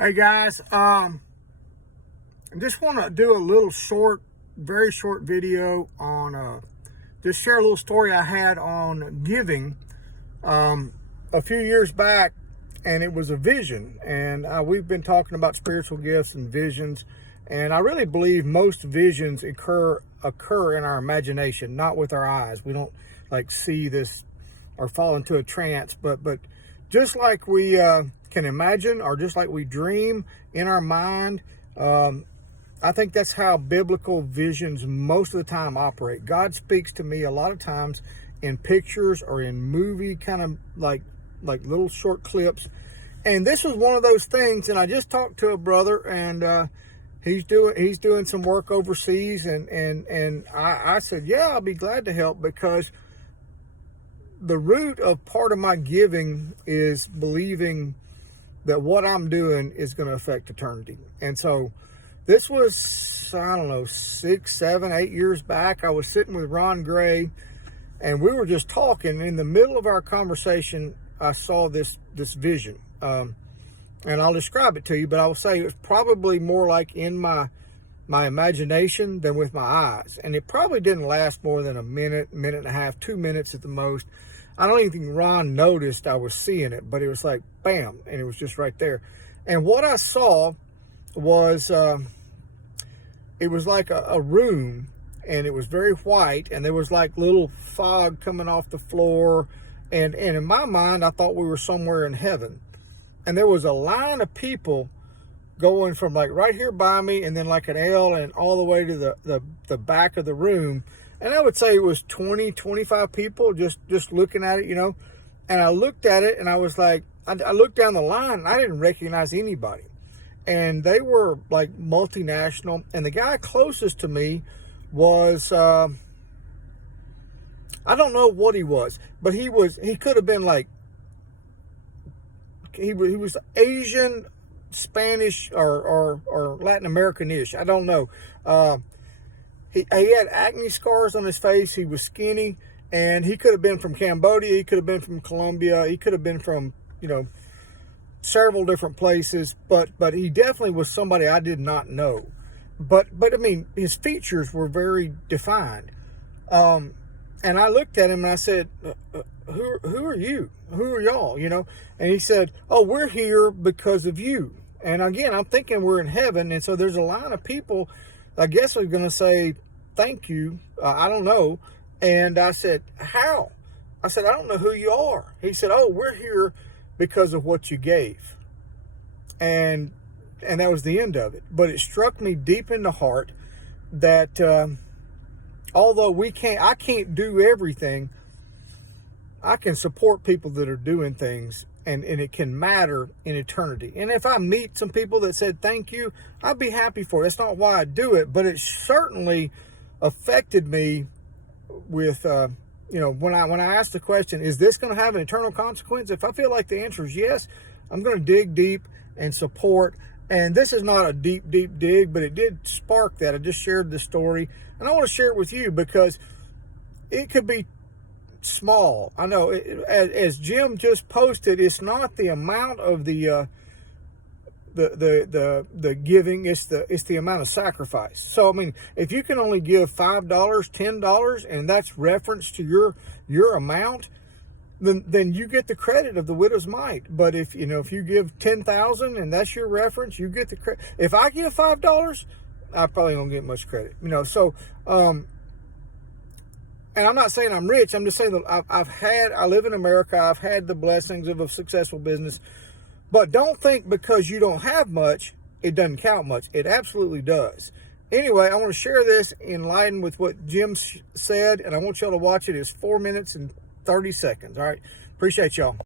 Hey guys, I just want to do a little very short video on just share a little story I had on giving a few years back, and it was a vision. And we've been talking about spiritual gifts and visions, and I really believe most visions occur in our imagination, not with our eyes. We don't like see this or fall into a trance, but just like we can imagine, or just like we dream in our mind, I think that's how biblical visions most of the time operate. God speaks to me a lot of times in pictures or in movie kind of like little short clips. And this was one of those things. And I just talked to a brother, and he's doing some work overseas, and I said, yeah, I'll be glad to help, because the root of part of my giving is believing that what I'm doing is going to affect eternity. And so this was, I don't know, 6, 7, 8 years back. I was sitting with Ron Gray, and we were just talking. In the middle of our conversation, I saw this vision. And I'll describe it to you, but I will say it was probably more like in my imagination than with my eyes. And it probably didn't last more than a minute, minute and a half, 2 minutes at the most. I don't even think Ron noticed I was seeing it, but it was like, bam, and it was just right there. And what I saw was, it was like a room, and it was very white, and there was like little fog coming off the floor. And in my mind, I thought we were somewhere in heaven. And there was a line of people going from like right here by me, and then like an L, and all the way to the back of the room. And I would say it was 20, 25 people just looking at it, you know. And I looked at it, and I was like, I looked down the line, and I didn't recognize anybody. And they were like multinational. And the guy closest to me was, I don't know what he was, but he could have been like, he was Asian, Spanish, or Latin American-ish. I don't know. He had acne scars on his face. He was skinny, and he could have been from Cambodia. He could have been from Colombia. He could have been from, several different places, but he definitely was somebody I did not know. But I mean, his features were very defined. And I looked at him and I said, who are you? Who are y'all? And he said, oh, we're here because of you. And again, I'm thinking we're in heaven. And so there's a line of people, I guess we're going to say, thank you. I don't know. And I said, how? I said, I don't know who you are. He said, oh, we're here because of what you gave. And that was the end of it. But it struck me deep in the heart that although I can't do everything, I can support people that are doing things, and it can matter in eternity. And if I meet some people that said thank you, I'd be happy for it. That's not why I do it, but it certainly affected me with, when I asked the question, is this going to have an eternal consequence? If I feel like the answer is yes, I'm going to dig deep and support. And this is not a deep dig, but it did spark that. I just shared this story, and I want to share it with you because it could be small. I know, as Jim just posted, it's not the amount of the giving, it's the amount of sacrifice. So I mean, if you can only give $5, $10, and that's reference to your amount, then you get the credit of the widow's mite. But if you give 10,000 and that's your reference, you get the credit. If I give $5, I probably don't get much credit. So and I'm not saying I'm rich. I'm just saying that I live in America. I've had the blessings of a successful business. But don't think because you don't have much, it doesn't count much. It absolutely does. Anyway, I want to share this in line with what Jim said, and I want y'all to watch it. It's 4 minutes and 30 seconds. All right. Appreciate y'all.